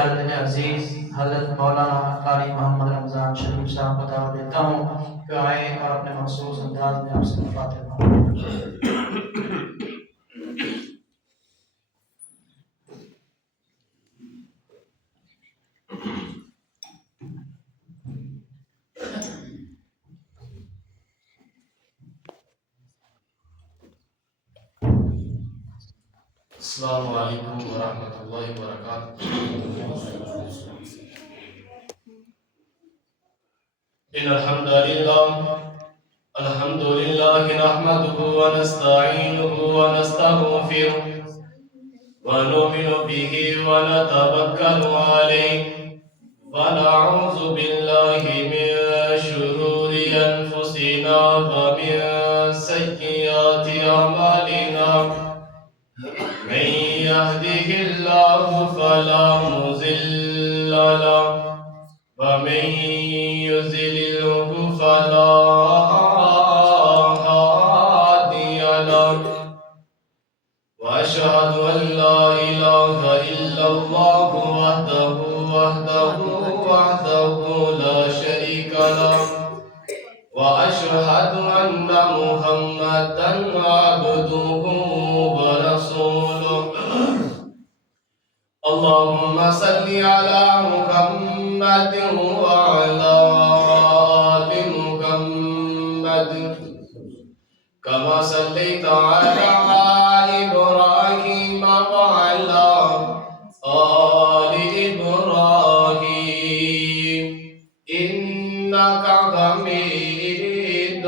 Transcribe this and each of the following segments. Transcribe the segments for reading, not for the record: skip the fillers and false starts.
والدین عزیز حضرت مولانا قاری محمد رمضان شریف صاحب کو دعوت دیتا ہوں کہ آئیں اور اپنے مخصوص انداز میں آپ سے مخاطب ہوں۔ السلام علیکم ورحمۃ اللہ وبرکاتہ۔ ان الحمد للہ نحمده ونستعینه ونستغفره ونؤمن به ونتوکل علیہ ونعوذ باللہ من شرور انفسنا ومن سیئات اعمالنا من يهده الله فلا مضل له ومن يضلله فلا هادي له وأشهد أن لا إله إلا الله وحده لا شريك له وأشهد أن محمدا عبده ورسوله اللهم صل على محمد وعلى آل محمد كما صليت على إبراهيم وعلى آل إبراهيم إنك حميد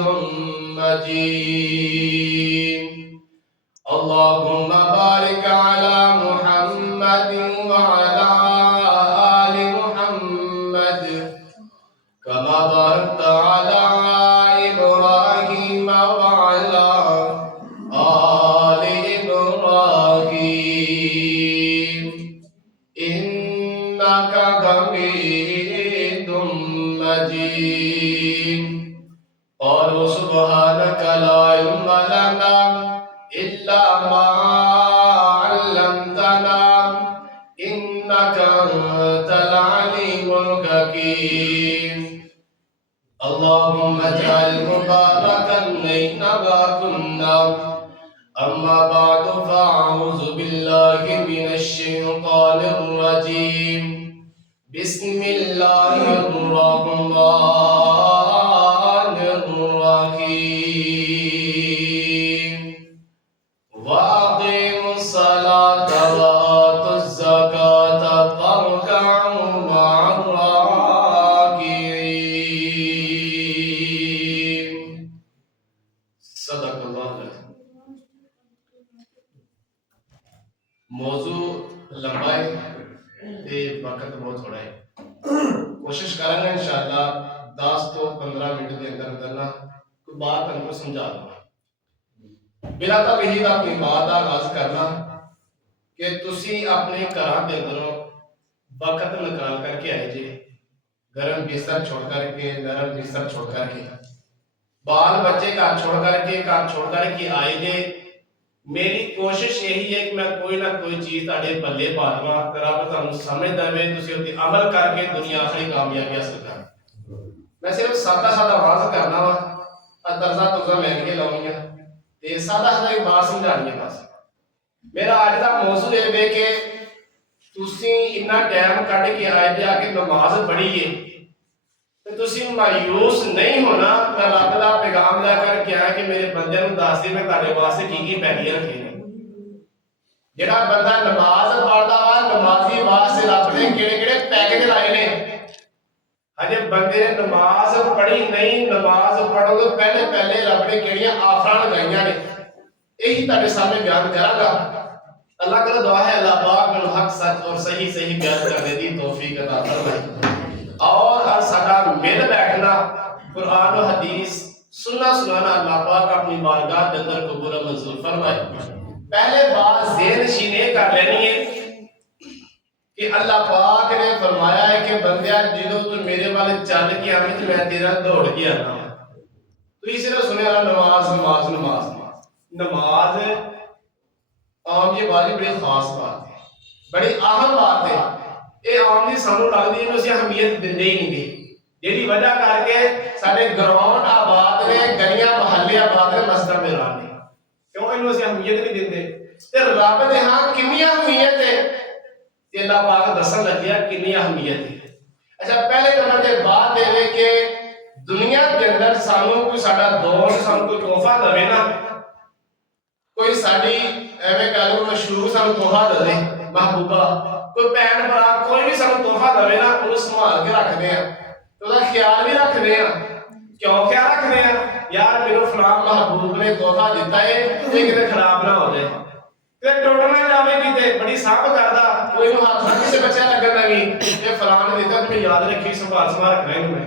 مجيد اللهم بارك على محمد وعلى آل محمد كما باركت على إبراهيم وعلى آل إبراهيم إنك حميد مجيد قالوا سبحانك لا علم لنا إلا ما علمتنا إنك أنت العليم الحكيم اللهم اجعل مباركا أينما كنا أما بعد فأعوذ بالله من الشيطان الرجيم بسم الله الرحمن الرحيم وأقيموا الصلاة وآتوا الزكاة واركعوا مع الراكعين صدق اللہ العظیم۔ موضوع لمبا ہے تے وقت بہت تھوڑا ہے، کوشش کریں گے انشاءاللہ 10 تو 15 منٹ کے اندر نا کوئی بات ہم کو سمجھا دوں گا۔ بلا تمہید اپنی بات کا آغاز کرنا کہ تسی اپنے گھراں دے اندروں وقت نکال کر کے آئے جے، گرم بستر چھوڑ کر کے، نرم بستر چھوڑ کر کے، بال بچے گھر چھوڑ کر کے آئے جے۔ میری کوشش یہی ہے کہ میں کوئی نہ کوئی چیز تاڑے پلے پالواں، رب تانوں سمجھ دے تسی اُتے عمل کر کے دنیا آخری کامیابی حاصل کر۔ میں صرف سادہ واضح کرنا وا، درزہ میں کے لاؤں گا تے سادہ ایک بات سمجھانی ہے بس۔ میرا آج کا موضوع یہ ہے کہ تسی اتنا ٹائم کٹ کے آئے جے آ کے نماز پڑھیے تو تسی مایوس نہیں ہونا۔ میں رب دا پیغام لے کر کے آیا کہ میرے بندے نوں دس دے میں تہاڈے واسطے کی پیڑیاں رکھی نے۔ جڑا بندہ نماز پڑھدا وا، نمازی واسطے رب نے کیڑے پیکج لائے نے۔ اجے بندے نے نماز پڑھی نہیں، نماز پڑھو تو پہلے رب نے کیڑیاں آفراں لگائیاں نے، یہی تہاڈے سامنے بیان کراں گا۔ اللہ کا دعا ہے اللہ پاک میں حق سچ اور صحیح بیان کرنے دی توفیق عطا فرمائے، اور ہر ساڈا مل بیٹھنا قرآن و حدیث سننا سنانا اللہ پاک اپنی بارگاہ کے اندر قبول و منظور فرمائے۔ پہلے بات ذہن نشین کر لینی ہے کہ اللہ پاک نے فرمایا ہے کہ بندیا جدو تو میرے والے چل کے آنے تو میں تیرا دوڑ کے آنا۔ تو اس طرح سنے اللہ نماز نماز نماز نماز عام یہ بات بڑی خاص بات ہے، بڑی اہم بات ہے۔ یہ ਆਉਣ ਦੀ ਸਾਨੂੰ ਲੱਗਦੀ ਇਹਨੂੰ ਅਸੀਂ ਅਹਿਮੀਅਤ ਦਿੰਦੇ ਹੀ ਨਹੀਂਗੇ, ਜਿਹਦੀ ਵਜ੍ਹਾ ਕਰਕੇ ਸਾਡੇ ਗਰਾਊਂਡ ਆਬਾਦ ਨੇ, ਗਲੀਆਂ ਮੁਹੱਲੇ ਆਬਾਦ ਨੇ, ਮਸਜਿਦਾਂ ਮੈਦਾਨ ਨੇ, ਕਿਉਂ ਇਹਨੂੰ ਅਸੀਂ ਅਹਿਮੀਅਤ ਨਹੀਂ ਦਿੰਦੇ। ਤੇ ਰੱਬ ਦੇ ਹਾਂ ਕਿੰਨੀ ਅਹਿਮੀਅਤ ਹੈ ਤੇ ਅੱਲਾਹ ਪਾਕ ਦੱਸਣ ਲੱਗਿਆ ਕਿੰਨੀ ਅਹਿਮੀਅਤ ਹੈ। ਅੱਛਾ, ਪਹਿਲੇ ਨੰਬਰ ਤੇ ਬਾਤ ਇਹ ਹੈ ਕਿ ਦੁਨੀਆ ਦੇ ਅੰਦਰ ਸਾਨੂੰ ਕੋਈ ਸਾਡਾ ਦੋਸਤ ਸਾਨੂੰ ਕੋਈ ਤੋਹਫਾ ਦੇਵੇ ਨਾ, ਕੋਈ ਸਾਡੀ ਐਵੇਂ ਕਹ ਲਓ ਮਸ਼ਹੂਰ ਸਾਨੂੰ ਤੋਹਫਾ ਦੇਵੇ, ਮਹਿਬੂਬਾ, ਕੋਈ ਭੈਣ ਭਰਾ ਕੋਈ ਵੀ ਸਾਨੂੰ ਤੋਹਫਾ ਦੇਵੇ ਨਾ, ਉਹਨੂੰ ਸੰਭਾਲ ਕੇ ਰੱਖਦੇ ਆ, ਉਹਦਾ ਖਿਆਲ ਵੀ ਰੱਖਦੇ ਆ। ਕਿਉਂ ਖਿਆਲ ਰੱਖਦੇ ਆ? ਯਾਰ ਮੈਨੂੰ ਫਲਾਂ ਮਹਿਬੂਬ ਨੇ ਤੋਹਫਾ ਦਿੱਤਾ ਹੈ, ਇਹ ਕਿਤੇ ਖਰਾਬ ਨਾ ਹੋ ਜਾਏ, ਤੇ ਟੁੱਟ ਨਾ ਜਾਵੇ ਕਿਤੇ, ਬੜੀ ਸਾਂਭ ਕਰਦਾ, ਕੋਈ ਨੂੰ ਹੱਥ ਨਾ ਕਿਸੇ ਬੱਚਾ ਲੱਗਣ ਨਾ ਵੀ ਇਹ ਫਲਾਂ ਨੇ ਦਿੱਤਾ, ਤੁਸੀਂ ਯਾਦ ਰੱਖੀ, ਸੰਭਾਲ ਰੱਖਣਾ ਇਹਨੂੰ ਮੈਂ।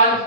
5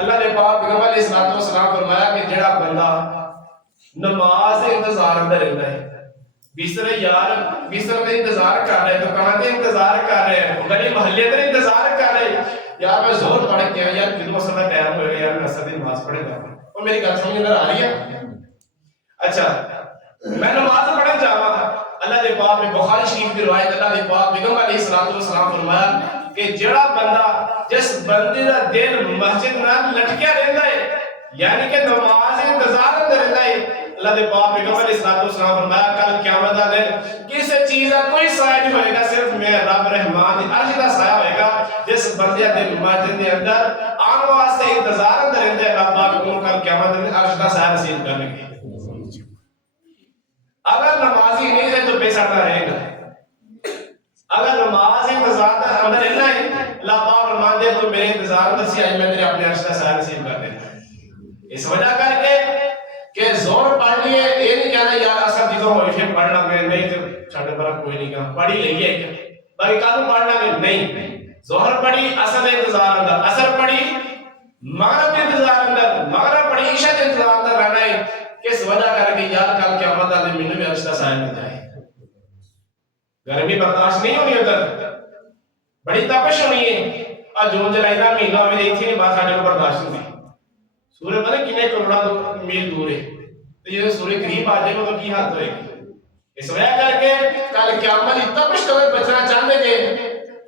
اللہ نے پاک پیغمبر علیہ الصلوۃ والسلام فرمایا کہ جڑا بندہ نماز کے انتظار اندر رہتا ہے، بستر کا انتظار کر رہے، دکان کا انتظار کر رہے، گلی محلے کا انتظار کر رہے، یار میں زور پڑھ کے آیا یار کتنا سارا ٹائم ہو گیا یار میں اثر کی نماز پڑھے گا، اور میری گل سمجھ اندر آ رہی ہے؟ اچھا میں نماز پڑھن جاواں، اللہ دے پاک میں بخاری شریف کی روایت اللہ دے پاک پیغمبر علیہ الصلوۃ والسلام فرمایا کہ جڑا بندہ جس بندے دا دل مسجد نال لٹکیا رہندا ہے یعنی کہ نماز انتظار اندر رہندا ہے، اللہ دے پاک پیغمبر علیہ الصلوۃ والسلام فرمایا کل قیامت دا دن کسی چیز کا کوئی سایہ نہیں ہوئے گا، صرف میرے رب رحمان دی عرش دا سایہ ہوئے گا جس بندے دے مسجد دے اندر آن واسطے انتظار اندر رہندا ہے، اللہ پاک کو کل قیامت دے عرش دا سایہ نصیب کرنے کی۔ اگر نمازی نہیں ہے تو بے سڑنا رہے گا، اگر نماز انتظار کا اندر رہنا ہے اللہ پاک فرمان دے تو میرے انتظار اندر سے آج میں تیرے اپنے عرش کا سایہ نصیب کر دیتا ہے۔ اس وجہ کر کے کہ زور پڑھ لیے یہ نہیں کہنا یار اصل چیزوں ہوئی پھر پڑھنا گے نہیں تو چھڑے برا کوئی نہیں کہا پڑھی لئی ہے باقی کالوں پڑھنا گے نہیں، ظہر پڑھی اصل انتظار اندر، اثر پڑھی مغرب انتظار اندر، مغرب پڑھی عشاء انتظار اندر رہنا ہے، کس وجہ کر کے یار کل قیامت والے دن میں عرش کا سایہ مل جائے، گرمی برداشت نہیں ہونی ادھر، بڑی تپش ہونی ہے، اور جون جولائی کا مہینہ ہمیں دیکھی نہیں بات ساڑھے کو برداشت ہوئی، سورج پتہ کنے کروڑا میل دور ہے، تو یہ سورج قریب آ جائے گا تو کی حالت ہوئے گی، اس وجہ کر کے کل قیامت کی تپش تو بچنا چاہتے گے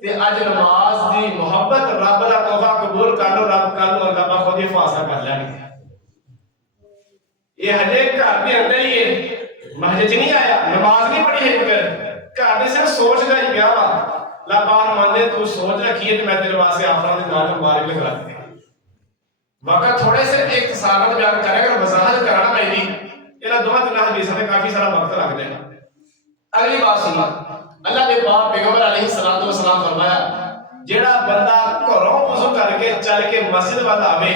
کہ اج نماز دی محبت رب دا تحفہ قبول کر لو، رب کل نو اللہ پاک خود ہی فاصلہ کر لیں گے۔ یہ ہجے گھر کے اندر ہی ہے، مسجد نہیں آیا، نماز نہیں پڑھی ہے گھر دے صرف سوچ کا ہی گیا وا، اللہ پاک ماندے تو سوچ رکھی ہے تو میں تیرے واسطے آفران دے نال مبارک لگا دیں۔ وقت تھوڑے سے ایک تصالت بیان کرے گا وضاحت کرانا میں نہیں، یہ دونوں تین حدیثوں میں کافی سارا وقت لگ جائے گا۔ اگلی بات سننا، اللہ کے پاک پیغمبر علیہ الصلوۃ والسلام فرمایا جیڑا بندہ گھروں وضو کر کے چل کے مسجد وال آوے،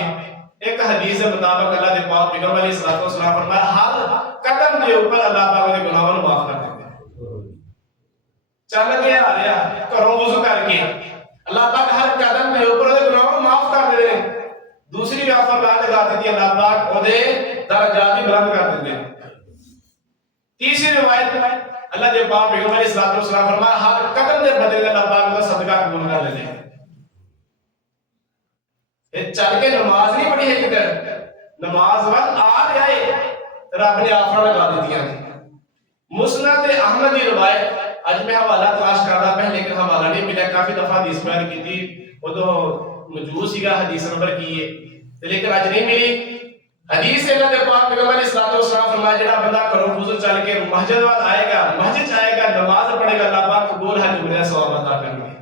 ایک حدیث کے مطابق اللہ کے پاک پیغمبر علیہ الصلوۃ والسلام فرمایا ہر قدم کے اوپر اللہ پاک کے گناہوں کو معاف کر دیتے ہیں۔ چل کے آ رہا گھروں وضو کر کے اللہ پاک ہر قدم کے اوپر دے گناہوں کو معاف کر دیتے ہیں۔ دوسری آفر لگا دیتی ہے اللہ پاک اودے درجات بلند کر دیتے ہیں۔ تیسری روایت اللہ کے پاک پیغمبر علیہ الصلوۃ والسلام فرمایا ہر قدم کے بدلے اللہ پاک کا صدقہ قبول کر لیتے ہیں۔ چل کے نماز نہیں پڑھی ہے کدھر، نماز وقت آ رہا ہے رب نے آفر لگا دیتی ہیں۔ مسند احمد کی روایت اج میں حوالہ تلاش کر رہا پہ لیکن حوالہ نہیں ملا، کافی دفعہ حدیث بیان کی تھی وہ تو موجود سیگا حدیث نمبر کی ہے لیکن اج نہیں ملی۔ حدیث اللہ کے پاک پیغمبر علیہ الصلوۃ والسلام فرمایا جڑا بندہ گھروں وضو چل کے مسجد وال آئے گا، مسجد آئے گا، نماز پڑھے گا، اللہ پاک قبول حج عمرہ ثواب عطا کریں گے۔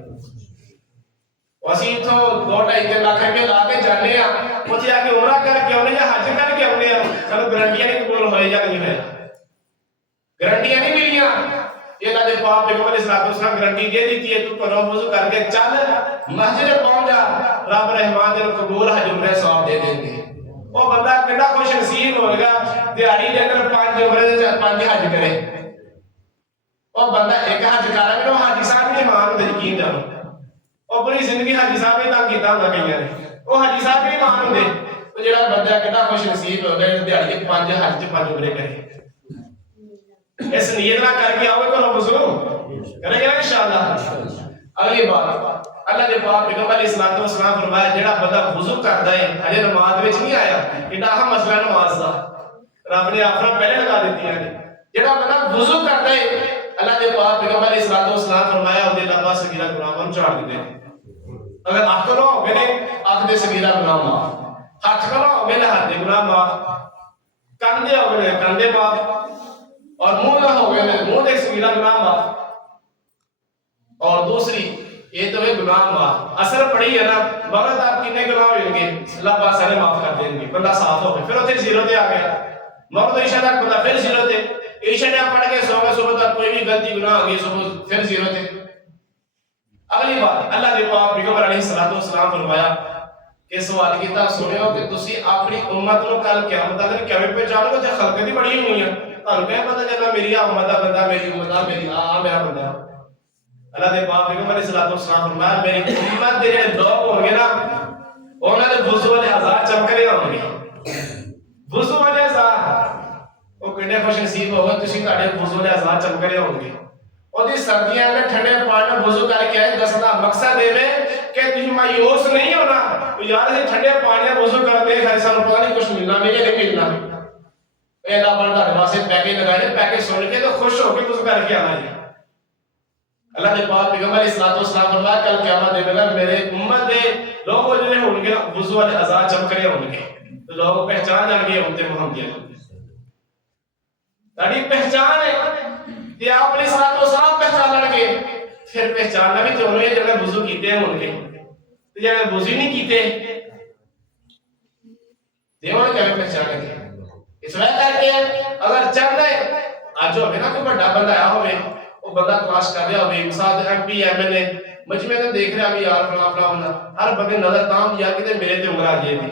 اسی تو 2.5 لاکھ روپے لا کے جانے ہیں اوتھے آ کے عمرہ کر کے آنے یا حج کر کے آنے ہیں، سانوں گارنٹیاں نہیں قبول ہوئے یا نہیں ہوئے، گارنٹیاں نہیں ملیاں۔ یہ اللہ کے پاک پیغمبر علیہ الصلوۃ والسلام گارنٹی دے دیتی ہے تو گھروں وضو کر کے چل مسجد پہنچ جا، رب رحمان دے قبول حج عمرہ ثواب دے دیں گے۔ وہ بندہ کتنا خوش نصیب ہوگا دیہڑی دے اندر 5 عمرے دے 5 حج کرے، وہ بندہ ایک حج کرا گا حاجی صاحب نے مان دے یقین جانو، وہ پوری زندگی حاجی صاحب نے تنگ کیتا ہوگا کئی نے، وہ حاجی صاحب نہیں مان دے تو جڑا بندہ کتنا خوش نصیب ہوگا دیہڑی کے 5 حج تے 5 عمرے کرے۔ اس نیت نہ کر کے آؤ کرو وضو کرے گا انشاءاللہ۔ اگلی بات اللہ کے پاک پیغمبر علیہ الصلوۃ والسلام فرمایا جڑا بندہ وضو کرتا ہے ہجے نماز وچ نہیں آیا، ایڈا اہم مسئلہ نماز دا رب نے آفر پہلے لگا دیتی ہے، جڑا بندہ وضو کرتا ہے اللہ کے پاک پیغمبر علیہ الصلوۃ والسلام فرمایا اودے اللہ پاک صغیرہ گناہاں نوں چھاڑ دیتے ہیں۔ اگر اکھ نہ ہوے نے اکھ دے صغیرہ گناہ معاف، ہاتھ نہ ہوے نے ہاتھ دے گناہ معاف، کان دے ہوے نے کان دے معاف، اور منہ نہ ہوے نے منہ دے صغیرہ گناہ معاف۔ اور دوسری یہ تو ہے گناہ معاف، اثر پڑی ہے نا مرد آپ کتنے گناہ ہوئیں گے اللہ پاک سارے معاف کر دیں گے، بندہ صاف ہو گیا، پھر اتنے زیرو تے آ گیا، مرد عشاء تک بندہ پھر زیرو تے، عشاء تک پڑھ کے سو گئے صبح تک کوئی بھی غلطی گناہ ہو گئی صبح پھر زیرو تے۔ اگلی بات اللہ کے پاک پیغمبر علیہ الصلوۃ والسلام فرمایا کہ سوال کیتا سنیو کہ تسی اپنی امت نو کل قیامت تک کیویں پہچانو گے تے خلق دی بڑی ہوئی ہے، تانوں کیا پتہ چلنا میری امت دا بندہ میری امت دا میری میرا بندہ۔ اللہ دے پاک پیغمبر علیہ الصلوۃ والسلام فرمایا میری امت دے جڑے لوگ ہون گے نا انہاں دے وضو والے ہزار ਤੁਹਾਡੇ ਵਜ਼ੂ ਦੇ ਆਜ਼ਾਦ ਚਮਕ ਰਹੇ ਹੋਣਗੇ ਉਹਦੀ ਸਰਦੀਆਂ ਦੇ ਠੰਡੇ ਪਾਣੀ ਨਾਲ ਵਜ਼ੂ ਕਰਕੇ ਆਏ ਦੱਸਣ ਦਾ ਮਕਸਦ ਇਹ ਹੈ ਕਿ ਤੁਸੀਂ ਮਾਯੂਸ ਨਹੀਂ ਹੋਣਾ ਯਾਰ ਇਹ ਠੰਡੇ ਪਾਣੀ ਨਾਲ ਵਜ਼ੂ ਕਰਦੇ ਹੈ ਸਾਨੂੰ ਪਤਾ ਨਹੀਂ ਕੁਝ ਮਿਲਣਾ ਨਹੀਂ ਜਾਂ ਨਹੀਂ ਮਿਲਣਾ ਇਹ ਅੱਲਾਹ ਪਾਕ ਤੁਹਾਡੇ ਵਾਸਤੇ ਪੈਕੇਜ ਲਗਾਏ ਪੈਕੇਜ ਸੁਣ ਕੇ ਤਾਂ ਖੁਸ਼ ਹੋ ਕੇ ਵਜ਼ੂ ਕਰਕੇ ਆਣਾ ਜੀ اللہ نے پاک پیغمبر علیہ الصلوۃ والسلام فرمایا کل قیامت دے بغیر میرے امت دے لوگ جو ہوں گے وضو والے آزاد چمک رہے ہوں گے تو لوگ پہچان جان گے امت محمدیہ تاڑی پہچان ہے کہ آپ علیہ الصلوۃ والسلام پہچان لڑ گے پھر پہچاننا بھی تو انہوں نے جب وضو کیتے ہوں گے تو جب وضو نہیں کیتے دیوان کیا پہچانے گے اس وجہ کر کے اگر چل رہے آج جو ہے نا کوئی بڑا بندہ آیا ہوئے وہ بندہ کلاس کر رہا ہوئے مثال M P M L A مجمع میں دیکھ رہا بھی یار فلاں فلاں ہونا ہر بندے نظر تام دیا کہ میرے تے عمرہ یہ تھی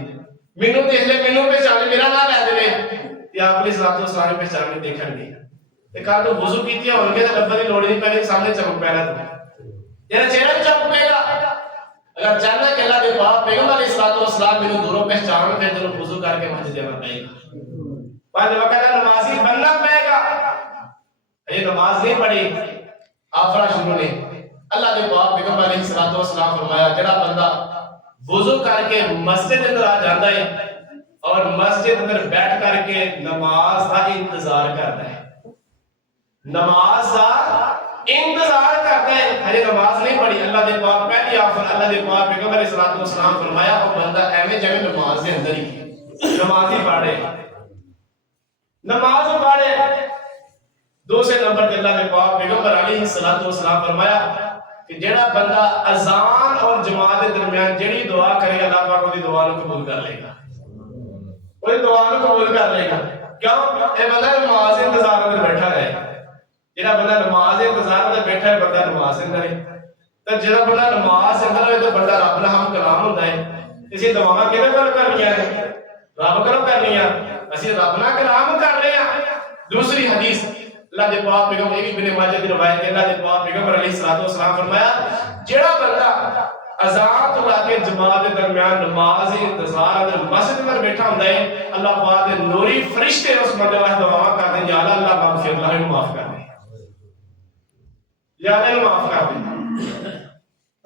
مینوں دیکھ لے مینوں پہچانے میرا نام لے دے کہ آپ علیہ الصلوۃ والسلام پہچانے دیکھن گے تے کل تو وضو کیتی ہون گے تے لبن دی لوڑ نہیں پے سامنے چمک پینا تو تیرا چہرہ بھی چمک پے گا اگر چاہنا کہ اللہ دے پاک پیغمبر علیہ الصلوۃ والسلام مینوں دوروں پہچان پھر تینوں وضو کر کے مسجد جانا پے گا پانچ وقت نمازی بننا پے گا یہ نماز نہیں پڑھی آفرا شروع نے اللہ کے پاک پیغمبر علیہ الصلوۃ والسلام فرمایا جڑا بندہ وضو کر کے مسجد اندر آ جاتا ہے اور مسجد اندر بیٹھ کر کے نماز کا انتظار کرتا ہے نماز کا انتظار کرتا ہے ہجے نماز نہیں پڑھی اللہ کے پاک پہلی آفر اللہ کے پاک پیغمبر علیہ الصلوۃ والسلام فرمایا وہ بندہ ایویں جویں نماز کے اندر ہی نماز ہی پڑھے نماز پڑھے دوسرے نمبر پہ اللہ کے پاک پیغمبر علیہ الصلوۃ والسلام فرمایا کہ جڑا بندہ اذان اور جماعت کے درمیان جڑی دعا کرے گا اللہ پاک اس دعا کو قبول کر لے گا وہ دعا کو قبول کر لے گا کیوں اے بندہ نماز کے انتظار میں بیٹھا رہے جڑا بندہ نماز کے انتظار میں بیٹھا ہے بندہ نماز کے اندر ہے تو جڑا بندہ نماز کے اندر ہے تو بندہ رب نال ہم کلام ہوندا ہے اسی دعاواں کیویں کرنیاں ہیں رب کرو کرنیاں اسی رب نال کلام کر رہے ہیں دوسری حدیث اللہ دے پاک پیغمبر ابن ماجہ دی روایت ہے اللہ دے پاک پیغمبر علیہ الصلوۃ والسلام فرمایا جڑا بندہ اذان تو لا کے جماعت کے درمیان نماز انتظار اندر مسجد میں بیٹھا ہوندا ہے اللہ پاک دے نوری فرشتے اس بندے واسطے دعا کرتے ہیں یا اللہ مغفر اللہ انہوں معاف کر دے یا اللہ انہوں معاف کر دے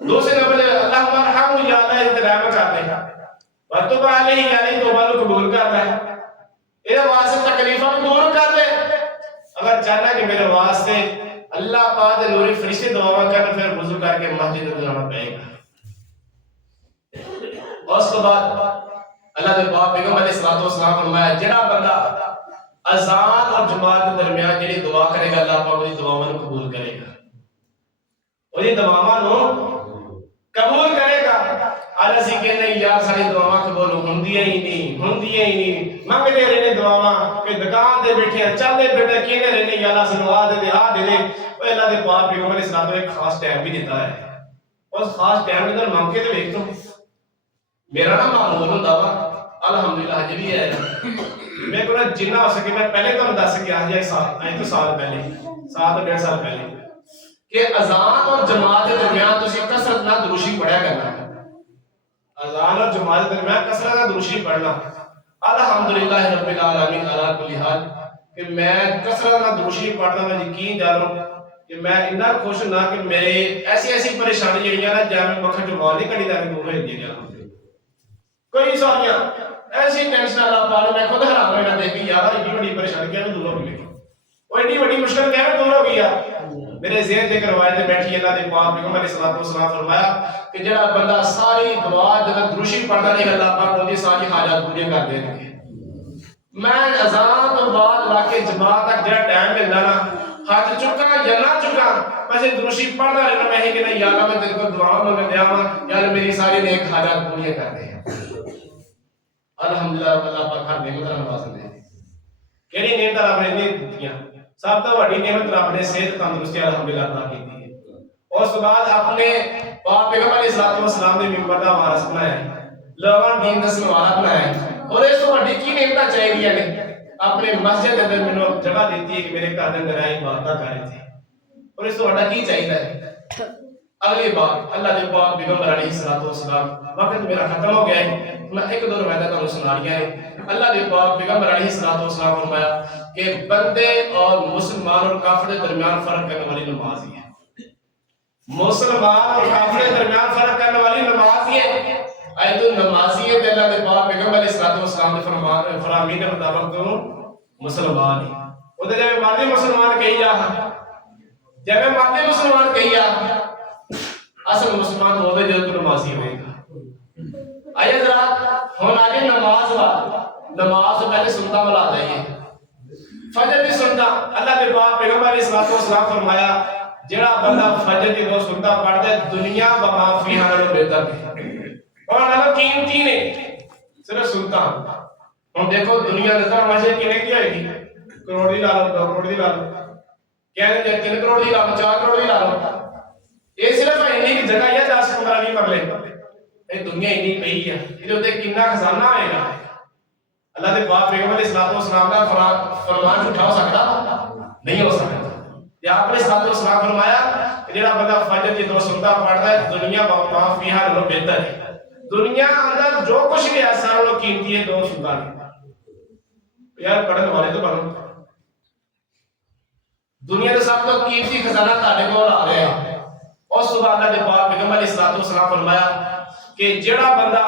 دوسرے نمبر اللہ مرحم یا اللہ انتظام کر دے وتوب علیہ یا اللہ توبہ کو قبول کر دے اے واسطے تکلیفاں کو دور کر دے اگر چاہنا کہ میرے واسطے اللہ پاک دے نوری فرشتے دعا کر پھر وضو کر کے مسجد میں جانا پڑے گا اور اس کے بعد اللہ دے پاک پیغمبر علیہ الصلوۃ والسلام فرمایا جڑا بندہ اذان اور جماعت کے درمیان جڑی دعا کرے گا اللہ پاک اس دعاواں کو قبول کرے گا اور یہ دعاواں کو قبول کرے گا آج اسی کہنے یار ساری دعاواں قبول ہوندیاں ہی نہیں منگتے رہنے دعاواں کہ دکان دے بیٹھے ہیں چلتے بیٹھے کہنے رہنے یا اللہ سنو آ دے وہ اللہ دے پاک پیغمبر علیہ السلام ایک خاص ٹائم بھی دیتا ہے اس خاص ٹائم اندر مانگ کے تے ویکھ تو میرا نا معمول ہوندا وا الحمدللہ اج بھی ہے میں کو جنہ ہو سکے میں پہلے تو دس گیا ہے ایک سال پہلے 7 سال پہلے کہ اذان اور جماعت کے درمیان تسی کثرت نہ دروشی پڑھیا کرنا اذان اور جماعت کے درمیان کثرت نہ دروشی پڑھنا الحمدللہ رب العالمین علی کل حال کہ میں کثرت نہ دروشی پڑھنا میں یقین جانو کہ میں اتنا خوش ہوں کہ میرے ایسی پریشانی جڑیاں نا جائے میں وقت جماعت نہیں کڑی تک دور ہو جاتی ہے کوئی ساریاں ایسی ٹینشن اللہ پاک میں خود حیران ہونا دیکھی یار اتنی بڑی پریشانی کیسے دور ہو گئی وہ اتنی بڑی مشکل کیسے دور ہو گیا میرے ذہن سے روایت بیٹھی اللہ دے پاک پیغمبر علیہ الصلوۃ والسلام فرمایا کہ جڑا بندہ ساری دعا جب دروشی پڑھتا نہیں اللہ پاک ان کی ساری حاجات پوری کر دے گے میں اذان تو بعد لا کے جماعت تک جڑا ٹائم ملدا نا ہاتھ چکا یا نہ چکا بس دروشی پڑھتا رہنا میں کہ نہیں یا اللہ میں تیرے کو دعا مانگ دیا ہوں یا اللہ میری ساری نیک حاجات پوری کر دے الحمدللہ اللہ پاک ہر نعمت نال نواز دے کیڑی نعمت رب نے دتیاں سب تو بڑی نعمت رب نے صحت تندرستی الحمدللہ عطا کی ہے اور اس کے بعد اپنے پاک پیغمبر علیہ الصلوۃ والسلام نے منبر کا وارث بنایا لوگوں دین دسن والا بنایا اور اس تو بڑی کی نعمت چاہیے نے اپنے مسجد اندر مینوں جگہ دیتی ہے کہ میرے گھر دے اندر آئی عبادت کرے تھے اور اس تو بڑا کی چاہیے ہے اگلی بات اللہ دے پاک پیغمبر علیہ الصلوۃ والسلام، وقت میرا ختم ہو گیا ہے، میں ایک دو روایتیں تمہیں سنا رہی ہیں۔ اللہ دے پاک پیغمبر علیہ الصلوۃ والسلام فرمایا کہ بندے اور مسلمان اور کافر کے درمیان فرق کرنے والی نماز ہی ہے۔ مسلمان اور کافر کے درمیان فرق کرنے والی نماز ہی ہے۔ آیت النمازی ہے کہ اللہ دے پاک پیغمبر علیہ الصلوۃ والسلام نے فرمایا کے مطابق تو مسلمان ہی وہ جب مادی مسلمان کہی جا جب مادی مسلمان کہی جا اصل مسلمان تو ہوتے جو تو نمازی ہوئے گا۔ آئیے ذرا ہون آگے نماز نماز پہلے سنتا ملا جائیے، فجر بھی سنتا۔ اللہ کے پاک پیغمبر علیہ الصلوۃ والسلام فرمایا جڑا بندہ فجر کی دو سنتا پڑھتا ہے دنیا بما فیہا نالوں بہتر ہے اور نالوں قیمتی نے صرف سنتا۔ ہم دیکھو دنیا نظر مجھے کنے کی ہوئے گی، کروڑ دی لالو، 2 کروڑ دی لالو، کہنے جائے 3 کروڑ دی لالو، 4 کروڑ دی لالو، یہ صرف انہی کی جگہ ہے 10-15 مرلے، یہ دنیا انہی پہی ہے، یہ ہوتے کنہ خزانہ آئے گا۔ اللہ دے پاک پیغمبر علیہ الصلوۃ والسلام کا فرمان اٹھا سکتا نہیں ہو سکتا۔ یا آپ نے الصلوۃ والسلام فرمایا کہ جڑا بندہ فجر کی 2 سنتا پڑھتا ہے دنیا بما فیہا نالوں بہتر ہے۔ دنیا اندر جو کچھ بھی ہے سارا لوگ قیمتی ہے 2 سنتا ہے۔ یار پڑھنے والے تو پڑھو، دنیا کے سب تو قیمتی خزانہ تہاڈے کول آ رہا ہے۔ اور صبح اللہ دے پاک پیغمبر علیہ الصلوۃ والسلام فرمایا کہ جڑا بندہ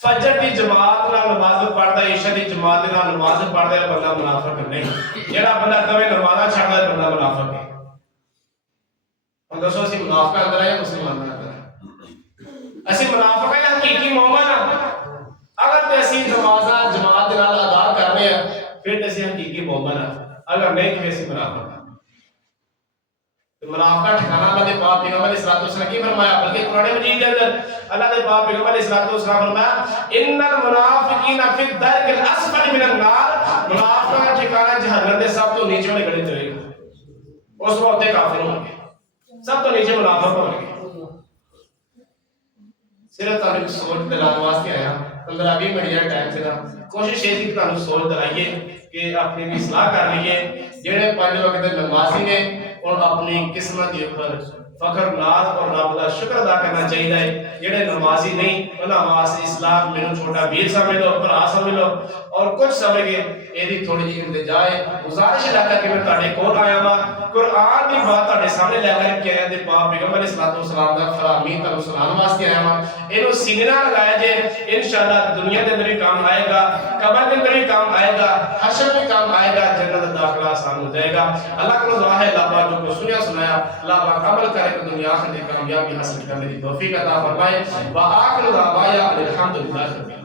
فجر کی جماعت نال نماز پڑھتا ہے، عشاء کی جماعت نال نماز پڑھتا ہے، بندہ منافق نہیں۔ جڑا بندہ دوے نمازاں چھڈدا ہے بندہ منافق ہے۔ ہن دسو اسی منافق اندر ہے یا مسلمان اندر ہے؟ اسی منافق ہے یا حقیقی مومن ہیں؟ اگر تے اسی نمازاں جماعت نال ادا کر رہے ہیں پھر تے اسی حقیقی مومن ہیں، اگر نہیں تو اسی منافق ہیں۔ منافقہ ٹھکانا اللہ دے پاک پیغمبر علیہ الصلوۃ والسلام کی فرمایا، بلکہ قرآن مجید کے اندر اللہ دے پاک پیغمبر علیہ الصلوۃ والسلام فرمایا ان المنافقین فی الدرک الاسفل من النار، منافقہ کا ٹھکانہ جہنم دے سب تو نیچے والے گڑے ہوئے گا، اس وقت کافر ہوں گے، سب تو نیچے منافق ہوں گے۔ صرف تمہیں سوچ دلانے واسطے آیا، 15-20 منٹ کا ٹائم سے کوشش یہ تھی کہ تمہیں سوچ دلائیے کہ اپنی بھی اصلاح کر لیے۔ جڑے 5 وقت نمازی نے اور اپنی قسمت کے اوپر فخر ناز اور رب کا شکر ادا کرنا چاہیے۔ جڑے نمازی نہیں انہاں واسطے اسلام مینوں چھوٹا ویر سمجھ لو، بھرا سمجھ لو اور کچھ سمجھ کے ایدی تھوڑی جی التجا ہے، گزارش ہے کہ میں تہاڈے کول آیا ہاں قرآن دی بات تہاڈے سامنے لے کر کے آیا تے پاک پیغمبر علیہ الصلوۃ والسلام دا فرامین تانوں سنان واسطے آیا ہاں۔ اینو سینے نال لگایا جے، انشاءاللہ دنیا دے اندر بھی کام آئے گا، قبر دے اندر بھی کام آئے گا، حشر میں کام آئے گا، جنت دا داخلہ آسان ہو جائے گا۔ اللہ کو دعا ہے اللہ پاک جو کو سنیا سنایا اللہ پاک عمل کرے کہ دنیا آخرت کامیابی حاصل کرنے کی توفیق عطا فرمائے۔ وآخر دعوانا الحمدللہ رب العالمین۔